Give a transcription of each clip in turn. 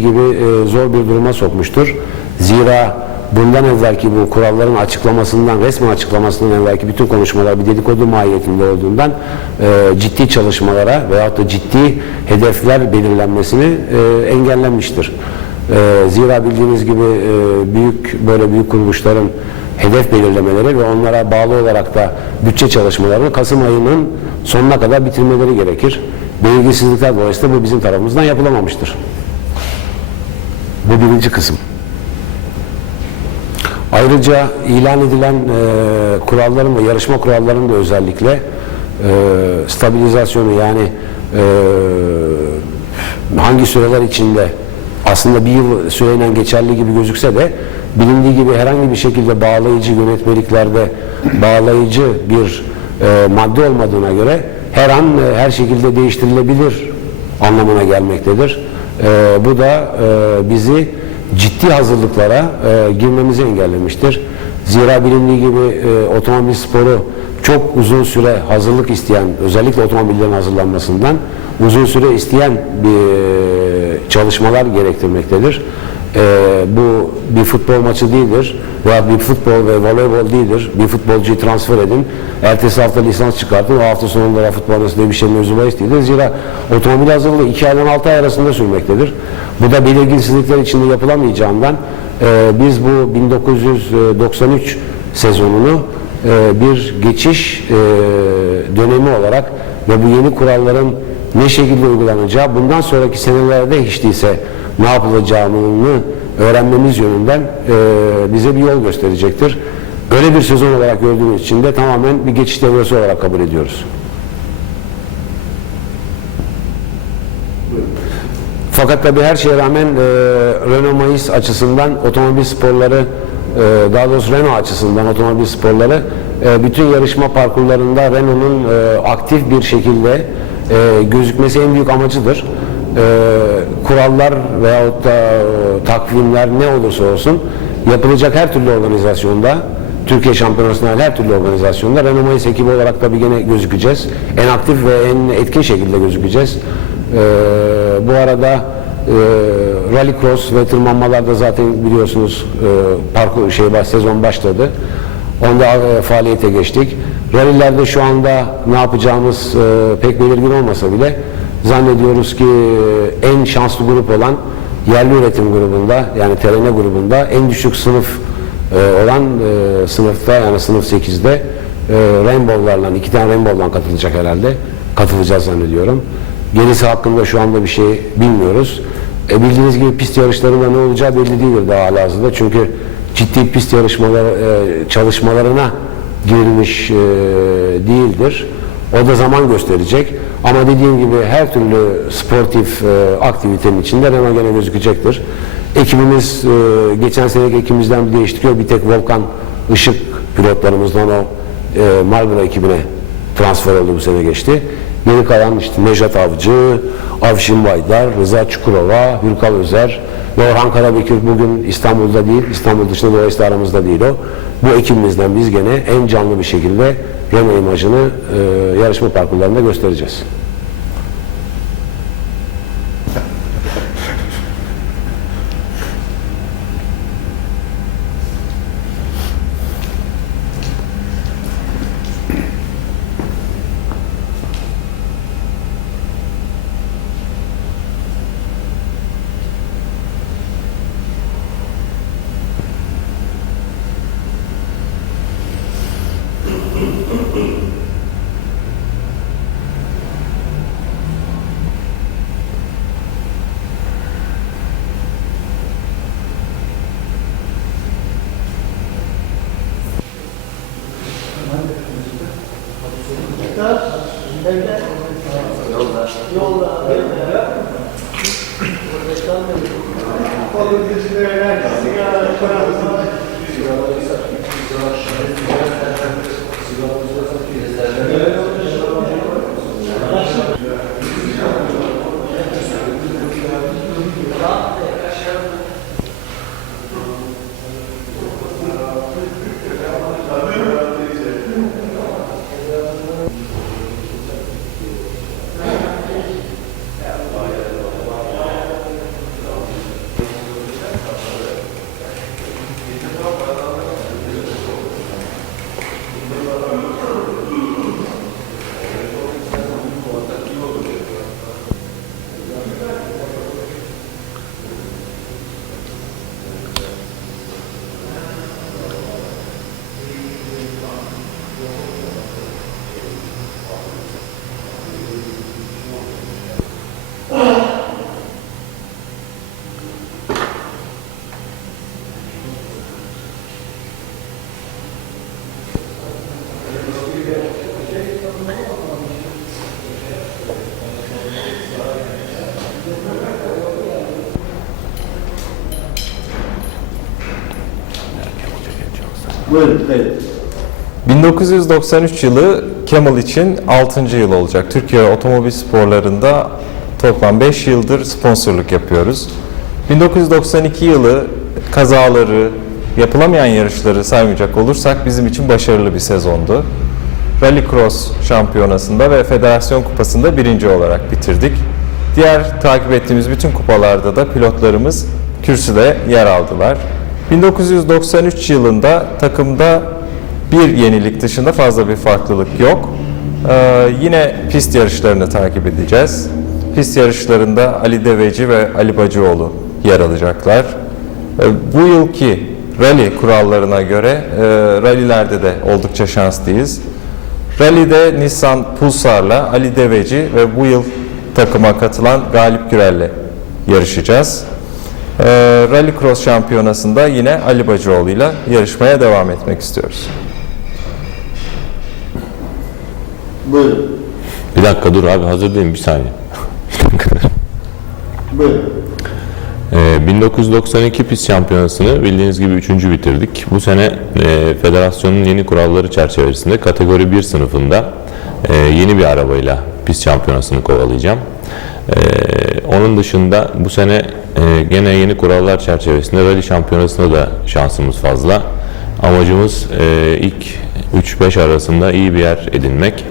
gibi e, zor bir duruma sokmuştur. Zira bundan evvelki bu kuralların açıklamasından, resmi açıklamasından evvelki bütün konuşmalar bir dedikodu mahiyetinde olduğundan e, ciddi çalışmalara veyahut da ciddi hedefler belirlenmesini e, engellenmiştir. E, zira bildiğiniz gibi büyük böyle büyük kuruluşların hedef belirlemeleri ve onlara bağlı olarak da bütçe çalışmalarını Kasım ayının sonuna kadar bitirmeleri gerekir. Bilgisizlikler dolayısıyla bu bizim tarafımızdan yapılamamıştır. Bu birinci kısım. Ayrıca ilan edilen e, kuralların ve yarışma kurallarının da özellikle e, stabilizasyonu yani e, hangi süreler içinde aslında bir yıl süreyle geçerli gibi gözükse de bilindiği gibi herhangi bir şekilde bağlayıcı yönetmeliklerde bağlayıcı bir e, madde olmadığına göre her an e, her şekilde değiştirilebilir anlamına gelmektedir. E, bu da e, bizi ciddi hazırlıklara e, girmemizi engellemiştir. Zira bilindiği gibi e, otomobil sporu çok uzun süre hazırlık isteyen, özellikle otomobillerin hazırlanmasından uzun süre isteyen bir e, çalışmalar gerektirmektedir. E, bu bir futbol maçı değildir veya bir futbol ve voleybol değildir. Bir futbolcuyu transfer edin, ertesi hafta lisans çıkartın, o hafta sonunda da futbol arasında bir şey mevzu bahis değildir. Zira otomobil hazırlığı 2 aydan 6 ay arasında sürmektedir. Bu da belirgisizlikler içinde yapılamayacağından e, biz bu 1993 sezonunu e, bir geçiş e, dönemi olarak ve bu yeni kuralların ne şekilde uygulanacağı, bundan sonraki senelerde hiç değilse ne yapılacağını öğrenmemiz yönünden e, bize bir yol gösterecektir. Öyle bir sezon olarak gördüğümüz için de tamamen bir geçiş devresi olarak kabul ediyoruz. Fakat tabii her şeye rağmen e, Renault Mayıs açısından otomobil sporları e, daha doğrusu Renault açısından otomobil sporları e, bütün yarışma parkurlarında Renault'un e, aktif bir şekilde e, gözükmesi en büyük amacıdır. E, kurallar veyahut da e, takvimler ne olursa olsun yapılacak her türlü organizasyonda Türkiye Şampiyonası'nda her türlü organizasyonda Renault Mayıs ekibi olarak tabii gene gözükeceğiz. En aktif ve en etkin şekilde gözükeceğiz. Ee, bu arada e, Rallycross ve tırmanmalarda zaten biliyorsunuz e, parkur şey sezon başladı. Onda e, faaliyete geçtik. Rallylerde şu anda ne yapacağımız e, pek belirgin olmasa bile zannediyoruz ki e, en şanslı grup olan yerli üretim grubunda yani TRN grubunda en düşük sınıf e, olan e, sınıfta yani sınıf 8'de e, Rainbow'larla iki tane Rainbow'dan katılacak herhalde. Katılacağız zannediyorum. Gerisi hakkında şu anda bir şey bilmiyoruz. E, bildiğiniz gibi pist yarışlarında ne olacağı belli değildir daha halihazırda. Çünkü ciddi pist yarışmaları e, çalışmalarına girmiş e, değildir. O da zaman gösterecek. Ama dediğim gibi her türlü sportif e, aktivitenin içinde Renault gene gözükecektir. Ekibimiz, e, geçen seneki ekibimizden bir değiştiriyor. Bir tek Volkan Işık pilotlarımızdan o e, Marlboro ekibine transfer oldu bu sene geçti. Geri kalan işte Nejat Avcı, Avşin Baydar, Rıza Çukurova, Hürkal Özer ve Orhan Karabekir bugün İstanbul'da değil, İstanbul dışında dolayısıyla aramızda değil o. Bu ekibimizden biz gene en canlı bir şekilde Renault imajını e, yarışma parkurlarında göstereceğiz. Avrupalı bir sigara, sigara, sigara, Buyurun, evet. 1993 yılı Camel için 6. yıl olacak. Türkiye otomobil sporlarında toplam 5 yıldır sponsorluk yapıyoruz. 1992 yılı kazaları, yapılamayan yarışları saymayacak olursak bizim için başarılı bir sezondu. Rallycross şampiyonasında ve Federasyon Kupası'nda birinci olarak bitirdik. Diğer takip ettiğimiz bütün kupalarda da pilotlarımız kürsüde yer aldılar. 1993 yılında takımda bir yenilik dışında fazla bir farklılık yok. Ee, yine pist yarışlarını takip edeceğiz. Pist yarışlarında Ali Deveci ve Ali Bacıoğlu yer alacaklar. Ee, bu yılki rally kurallarına göre e, rallilerde de oldukça şanslıyız. Rally'de Nissan Pulsar'la Ali Deveci ve bu yıl takıma katılan Galip Gürel'le yarışacağız. Ee, Rallycross şampiyonasında yine Ali Bacıoğlu'yla yarışmaya devam etmek istiyoruz. Buyurun, Bir dakika dur abi hazır değilim bir saniye. buyurun. Ee, 1992 pist şampiyonasını bildiğiniz gibi 3. bitirdik. Bu sene e, federasyonun yeni kuralları çerçevesinde kategori 1 sınıfında e, yeni bir arabayla pist şampiyonasını kovalayacağım. E, onun dışında bu sene e, gene yeni kurallar çerçevesinde rally şampiyonasında da şansımız fazla. Amacımız e, ilk 3-5 arasında iyi bir yer edinmek.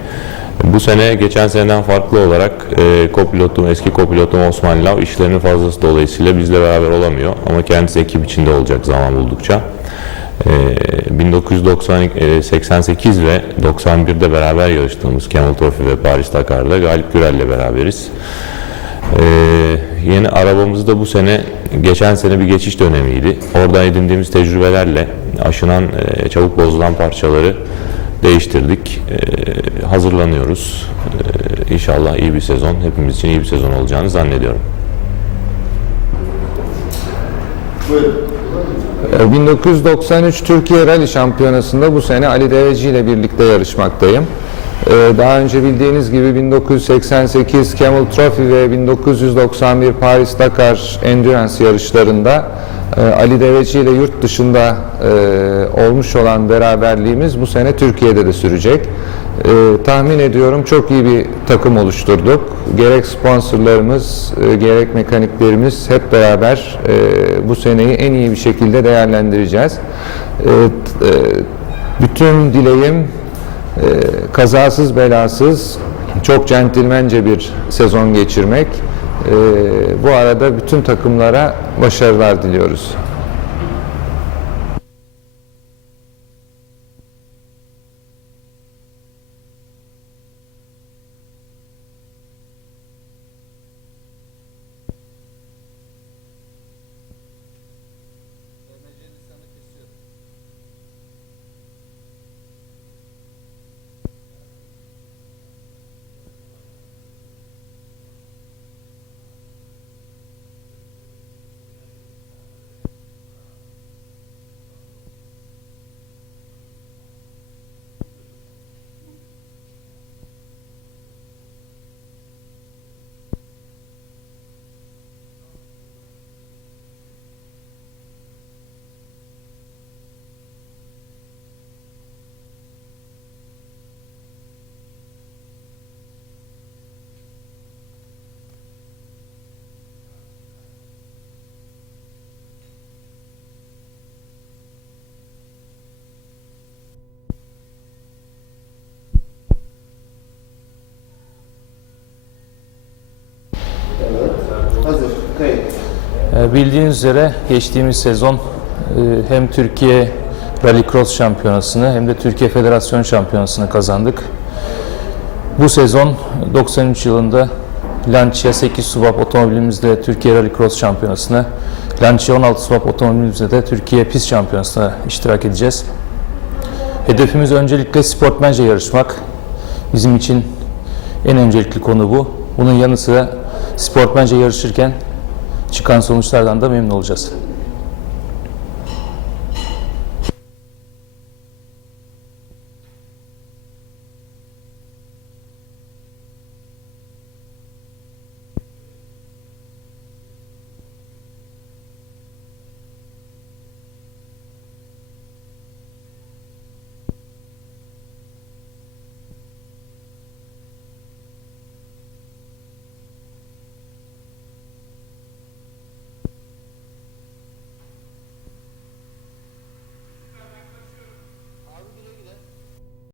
Bu sene geçen seneden farklı olarak e, kopilotum, eski kopilotum Osman Lav işlerinin fazlası dolayısıyla bizle beraber olamıyor. Ama kendisi ekip içinde olacak zaman buldukça. E, 1988 ve 91'de beraber yarıştığımız Camel Trophy ve Paris Dakar'da Galip Gürel'le beraberiz. Ee, yeni arabamız da bu sene geçen sene bir geçiş dönemiydi. Orada edindiğimiz tecrübelerle aşınan e, çabuk bozulan parçaları değiştirdik. Ee, hazırlanıyoruz. Ee, inşallah iyi bir sezon, hepimiz için iyi bir sezon olacağını zannediyorum. Buyurun. Ee, 1993 Türkiye Rally Şampiyonası'nda bu sene Ali Deveci ile birlikte yarışmaktayım. Ee, Daha önce bildiğiniz gibi 1988 Camel Trophy ve 1991 Paris Dakar Endurance yarışlarında e, Ali Deveci ile yurt dışında e, olmuş olan beraberliğimiz bu sene Türkiye'de de sürecek. Ee, tahmin ediyorum çok iyi bir takım oluşturduk. Gerek sponsorlarımız, e, gerek mekaniklerimiz hep beraber e, bu seneyi en iyi bir şekilde değerlendireceğiz. E, bütün dileğim e, kazasız belasız, çok centilmence bir sezon geçirmek. E, bu arada bütün takımlara başarılar diliyoruz. Bildiğiniz üzere geçtiğimiz sezon e, hem Türkiye Rallycross Şampiyonası'nı hem de Türkiye Federasyon Şampiyonası'nı kazandık. Bu sezon 93 yılında Lancia 8 Subap otomobilimizle Türkiye Rallycross Şampiyonası'na, Lancia 16 Subap otomobilimizle de Türkiye Pist Şampiyonası'na iştirak edeceğiz. Hedefimiz öncelikle sportmence yarışmak. Bizim için en öncelikli konu bu. Bunun yanı sıra sportmence yarışırken çıkan sonuçlardan da memnun olacağız.